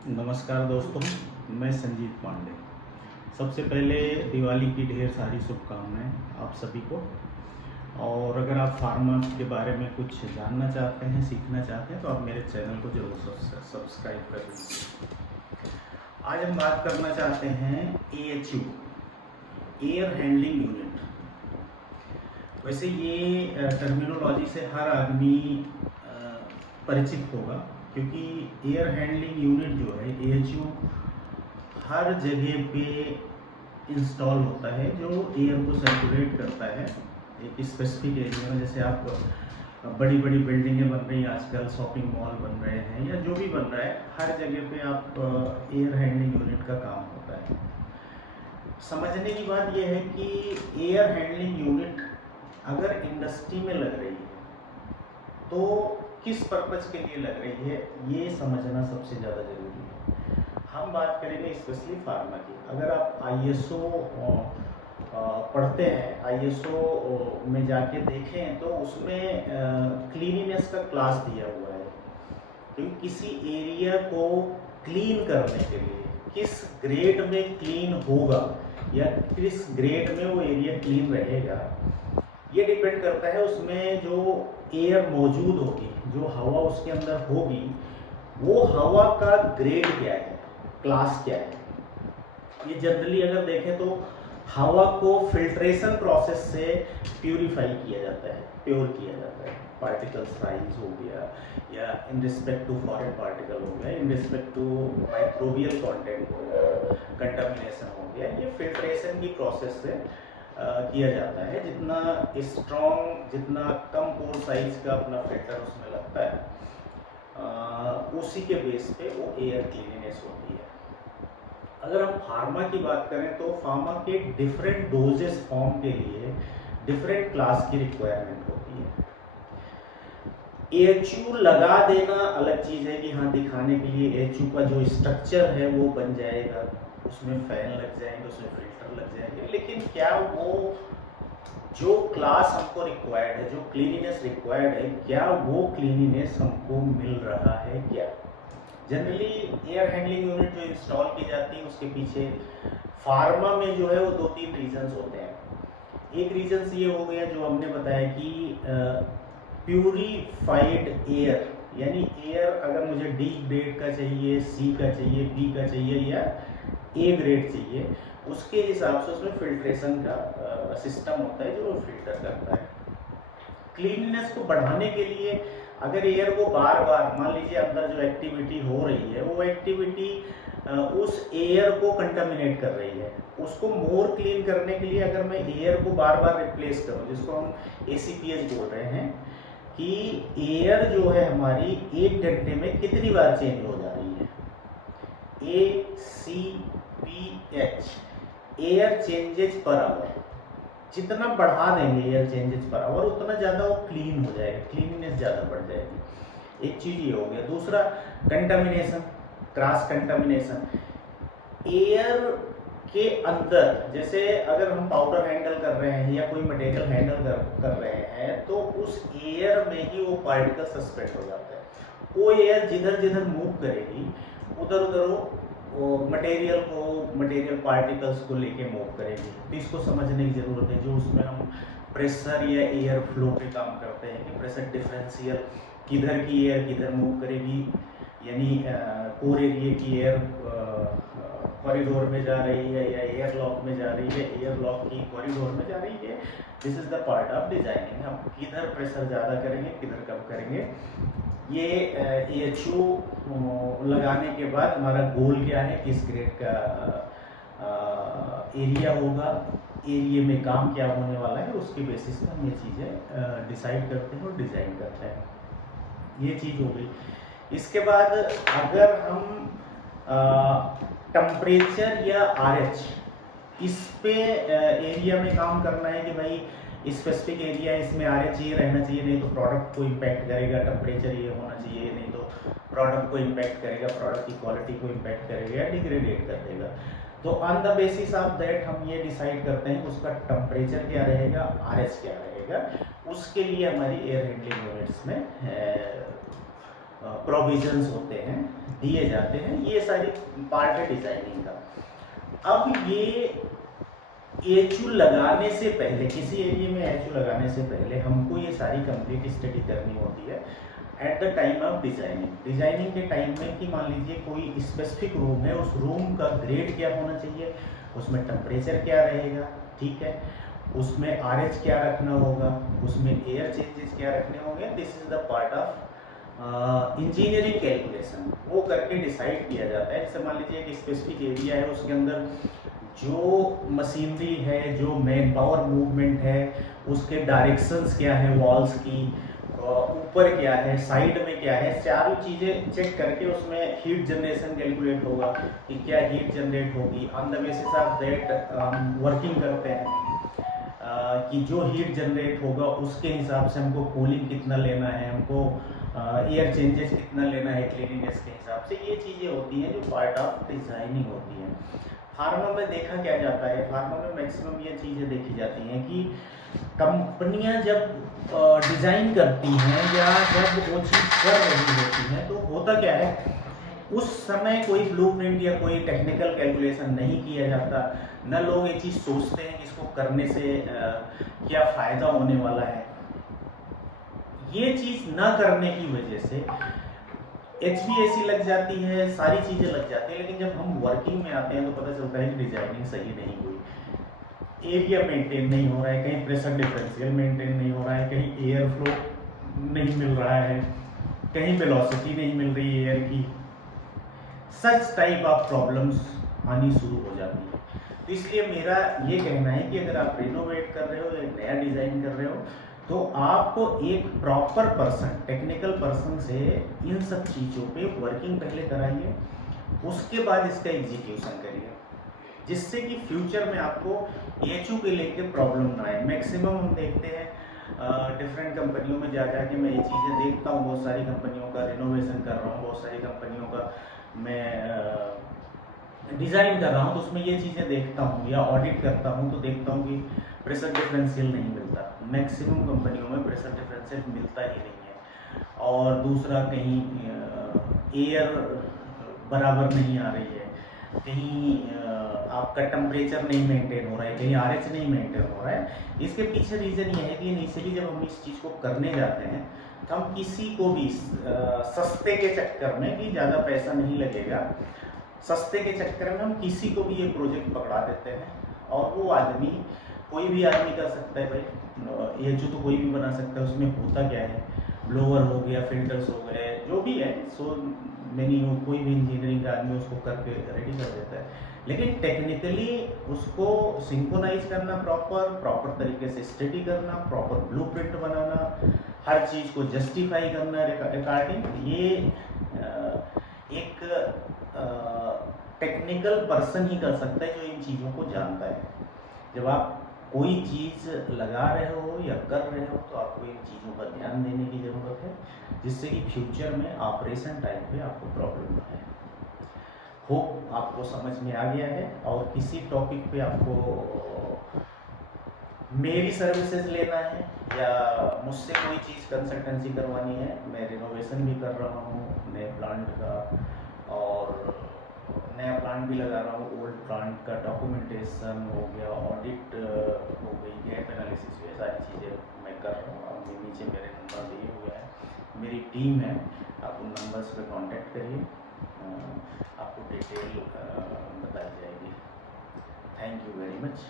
नमस्कार दोस्तों, मैं संजीत पांडे। सबसे पहले दिवाली की ढेर सारी शुभकामनाएं आप सभी को। और अगर आप फार्मा के बारे में कुछ जानना चाहते हैं, सीखना चाहते हैं, तो आप मेरे चैनल को जरूर सब्सक्राइब कर लीजिए। आज हम बात करना चाहते हैं AHU, एयर हैंडलिंग यूनिट। वैसे ये टर्मिनोलॉजी से हर आदमी परिचित होगा, क्योंकि एयर हैंडलिंग यूनिट जो है AHU हर जगह पे इंस्टॉल होता है, जो एयर को सर्कुलेट करता है एक स्पेसिफिक एरिया में। जैसे आप बड़ी बड़ी बिल्डिंगें बन रही हैं आजकल, शॉपिंग मॉल बन रहे हैं या जो भी बन रहा है, हर जगह पे आप एयर हैंडलिंग यूनिट का काम होता है। समझने की बात यह है कि एयर हैंडलिंग यूनिट अगर इंडस्ट्री में लग रही है तो किस पर्पज़ के लिए लग रही है, ये समझना सबसे ज़्यादा ज़रूरी है। हम बात करेंगे स्पेशली फार्मा की। अगर आप ISO पढ़ते हैं, ISO में जाके देखें तो उसमें क्लीनिनेस का क्लास दिया हुआ है, क्योंकि किसी एरिया को क्लीन करने के लिए किस ग्रेड में क्लीन होगा या किस ग्रेड में वो एरिया क्लीन रहेगा, ये डिपेंड करता है उसमें जो एयर मौजूद होगी, जो हवा उसके अंदर होगी, वो हवा का ग्रेड क्या है, क्लास क्या है। ये जनरली अगर देखें तो हवा को फिल्ट्रेशन प्रोसेस से प्यूरिफाई किया जाता है, प्योर किया जाता है। पार्टिकल साइज हो गया, या in respect to foreign particle हो गया, in respect to microbial content हो गया, कंटामिनेशन हो गया, ये फिल्ट्रेशन की प्रोसेस से किया जाता है। जितना स्ट्रॉन्ग, जितना कम पोर साइज का अपना फिल्टर उसमें लगता है, उसी के बेस पे वो एयर क्लीनिनेस होती है। अगर हम फार्मा की बात करें तो फार्मा के डिफरेंट डोजेस फॉर्म के लिए डिफरेंट क्लास की रिक्वायरमेंट होती है। AHU लगा देना अलग चीज़ है कि हाँ, दिखाने के लिए AHU का जो स्ट्रक्चर है वो बन जाएगा, उसमें फैन लग जाएंगे, उसमें फिल्टर लग जाएंगे, लेकिन क्या वो जो क्लास हमको रिक्वायर्ड है, जो क्लीनिनेस रिक्वायर्ड है, क्या वो क्लीनिनेस हमको मिल रहा है क्या। जनरली एयर हैंडलिंग यूनिट जो इंस्टॉल की जाती है उसके पीछे फार्मा में जो है वो 2-3 रीजंस होते हैं। एक रीजंस ये हो गया जो हमने बताया कि प्यूरिफाइड एयर, यानी एयर अगर मुझे D ग्रेड का चाहिए, C का चाहिए, B का चाहिए या A ग्रेड चाहिए, उसके हिसाब से उसमें फिल्ट्रेशन का सिस्टम होता है जो फिल्टर करता है। क्लीननेस को बढ़ाने के लिए अगर एयर को बार बार, मान लीजिए अंदर जो एक्टिविटी हो रही है वो एक्टिविटी उस एयर को कंटामिनेट कर रही है, उसको मोर क्लीन करने के लिए अगर मैं एयर को बार बार रिप्लेस करूं, जिसको हम ACPH बोल रहे हैं, कि एयर जो है हमारी 1 घंटे में कितनी बार चेंज हो जा रही है, ACPH, air changes per hour. जितना बढ़ा देंगे एयर चेंजेस पर आवर, उतना ज़्यादा वो क्लीन हो जाएगा, क्लीननेस ज़्यादा बढ़ जाएगी। एक चीज़ ये हो गया। दूसरा, कंटामिनेशन, क्रॉस कंटामिनेशन। एयर के अंदर जैसे अगर हम पाउडर हैंडल कर रहे हैं या कोई मटेरियल हैंडल कर रहे हैं, तो उस एयर में ही वो पार्टिकल सस्पेंड हो जाता है। वो एयर जिधर जिधर मूव करेगी, उधर उधर वो मटेरियल पार्टिकल्स को लेके मूव करेगी। तो इसको समझने की ज़रूरत है। जो उसमें हम प्रेशर या एयर फ्लो पे काम करते हैं कि प्रेशर डिफरेंशियल, किधर की एयर किधर मूव करेगी, यानी कोर एरिया की एयर कॉरिडोर में जा रही है या एयर लॉक में जा रही है, एयर लॉक की कॉरिडोर में जा रही है। This is the part of designing. हम किधर प्रेशर ज़्यादा करेंगे, किधर कम करेंगे, ये AHU लगाने के बाद हमारा गोल क्या है, किस ग्रेड का एरिया होगा, एरिया में काम क्या होने वाला है, उसके बेसिस पर हम ये चीज़ें डिसाइड करते हैं और डिज़ाइन करते हैं। ये चीज़ हो गई। इसके बाद अगर हम टेम्परेचर या RH, इस पे एरिया में काम करना है कि भाई स्पेसिफिक एरिया, इसमें RH ये रहना चाहिए, नहीं तो प्रोडक्ट को इम्पैक्ट करेगा, टेम्परेचर ये होना चाहिए, नहीं तो प्रोडक्ट को इम्पैक्ट करेगा, प्रोडक्ट की क्वालिटी को इम्पैक्ट करेगा या डिग्रेडेट कर देगा। तो on the basis of that हम ये डिसाइड करते हैं उसका टेम्परेचर क्या रहेगा, RH क्या रहेगा। उसके लिए हमारी एयर हैंडलिंग यूनिट्स में प्रोविजंस होते हैं, दिए जाते हैं, ये सारी पार्ट है डिजाइनिंग का। अब ये एचयू लगाने से पहले, किसी एरिया में एचयू लगाने से पहले हमको ये सारी कंप्लीट स्टडी करनी होती है at the time of designing. Designing के टाइम में कि मान लीजिए कोई स्पेसिफिक रूम है, उस रूम का ग्रेड क्या होना चाहिए, उसमें टेम्परेचर क्या रहेगा, ठीक है, उसमें आरएच क्या रखना होगा, उसमें एयर चेंजेस क्या रखने होंगे। This is the part of engineering calculation, वो करके डिसाइड किया जाता है। जैसे मान लीजिए एक स्पेसिफिक एरिया है, उसके अंदर जो मशीनरी है, जो मैन पावर मूवमेंट है, उसके डायरेक्शंस क्या है वॉल्स की, ऊपर क्या है, साइड में क्या है, चारों चीज़ें चेक करके उसमें हीट जनरेशन कैलकुलेट होगा कि क्या हीट जनरेट होगी। On the basis of that हम वर्किंग करते हैं कि जो हीट जनरेट होगा उसके हिसाब से हमको कूलिंग कितना लेना है, हमको एयर चेंजेस कितना लेना है क्लीनिनेस के हिसाब से। ये चीज़ें होती हैं जो पार्ट ऑफ डिज़ाइनिंग होती हैं। फार्मा में देखा क्या जाता है, फार्मा में मैक्सिमम ये चीज़ें देखी जाती हैं कि कंपनियां जब डिज़ाइन करती हैं या जब वो चीज़ कर रही होती हैं, तो होता क्या है, उस समय कोई ब्लूप्रिंट या कोई टेक्निकल कैलकुलेशन नहीं किया जाता, न लोग ये चीज़ सोचते हैं कि इसको करने से क्या फ़ायदा होने वाला है। ये चीज़ न करने की वजह से HVAC लग जाती है, सारी चीज़ें लग जाती हैं, लेकिन जब हम वर्किंग में आते हैं तो पता चलता है कि डिजाइनिंग सही नहीं हुई, एरिया मेंटेन नहीं हो रहा है, कहीं प्रेशर डिफरेंशियल मेंटेन नहीं हो रहा है, कहीं एयर फ्लो नहीं मिल रहा है, कहीं वेलोसिटी नहीं मिल रही है एयर की। सच टाइप ऑफ प्रॉब्लम्स आनी शुरू हो जाती है। तो इसलिए मेरा ये कहना है कि अगर आप रिनोवेट कर रहे हो या नया डिज़ाइन कर रहे हो, तो आपको एक प्रॉपर पर्सन, टेक्निकल पर्सन से इन सब चीज़ों पे वर्किंग पहले कराइए, उसके बाद इसका एग्जीक्यूशन करिए, जिससे कि फ्यूचर में आपको एचयू के लेके प्रॉब्लम ना आए। मैक्सिमम हम देखते हैं डिफरेंट कंपनियों में जा के मैं ये चीज़ें देखता हूँ, बहुत सारी कंपनियों का रिनोवेशन कर रहा हूँ, बहुत सारी कंपनियों का मैं डिज़ाइन कर रहा हूँ, तो उसमें ये चीज़ें देखता हूँ या ऑडिट करता हूँ, तो देखता हूँ कि प्रेशर डिफरेंशियल नहीं मिलता। मैक्सिमम कंपनियों में प्रेशर डिफरेंशियल मिलता ही नहीं है। और दूसरा, कहीं एयर बराबर नहीं आ रही है, कहीं आपका टेम्परेचर नहीं मेंटेन हो रहा है, कहीं आरएच नहीं मेंटेन हो रहा है। इसके पीछे रीज़न ये है कि इनिशियली जब हम इस चीज़ को करने जाते हैं तो हम किसी को भी सस्ते के चक्कर में, कि ज़्यादा पैसा नहीं लगेगा, सस्ते के चक्कर में हम किसी को भी ये प्रोजेक्ट पकड़ा देते हैं। और वो आदमी, कोई भी आदमी कर सकता है भाई, ये जो तो कोई भी बना सकता है। उसमें होता क्या है, ब्लोअर हो गया, फिल्टर्स हो गए, जो भी है, सो मैनी, कोई भी इंजीनियरिंग का आदमी उसको करके रेडी कर देता है। लेकिन टेक्निकली उसको सिंक्रोनाइज करना, प्रॉपर तरीके से स्टडी करना, प्रॉपर ब्लूप्रिंट बनाना, हर चीज़ को जस्टिफाई करना अकॉर्डिंग, ये एक टेक्निकल पर्सन ही कर सकता है जो इन चीज़ों को जानता है। जब आप कोई चीज़ लगा रहे हो या कर रहे हो, तो आपको इन चीज़ों पर ध्यान देने की ज़रूरत है, जिससे कि फ्यूचर में ऑपरेशन टाइम पे आपको प्रॉब्लम ना आए। होप आपको समझ में आ गया है। और किसी टॉपिक पे आपको मेरी सर्विसेज लेना है या मुझसे कोई चीज़ कंसल्टेंसी करवानी है, मैं रिनोवेशन भी कर रहा हूँ नए प्लांट का, और नया प्लांट भी लगा रहा हूँ, ओल्ड प्लांट का डॉक्यूमेंटेशन हो गया, ऑडिट हो गई, गैप एनालिसिस, ये सारी चीज़ें मैं कर रहा हूँ। अब नीचे मेरे नंबर दिए हुए हैं, मेरी टीम है, आप उन नंबर्स पे कांटेक्ट करिए, आपको डिटेल बताई जाएगी। Thank you very much.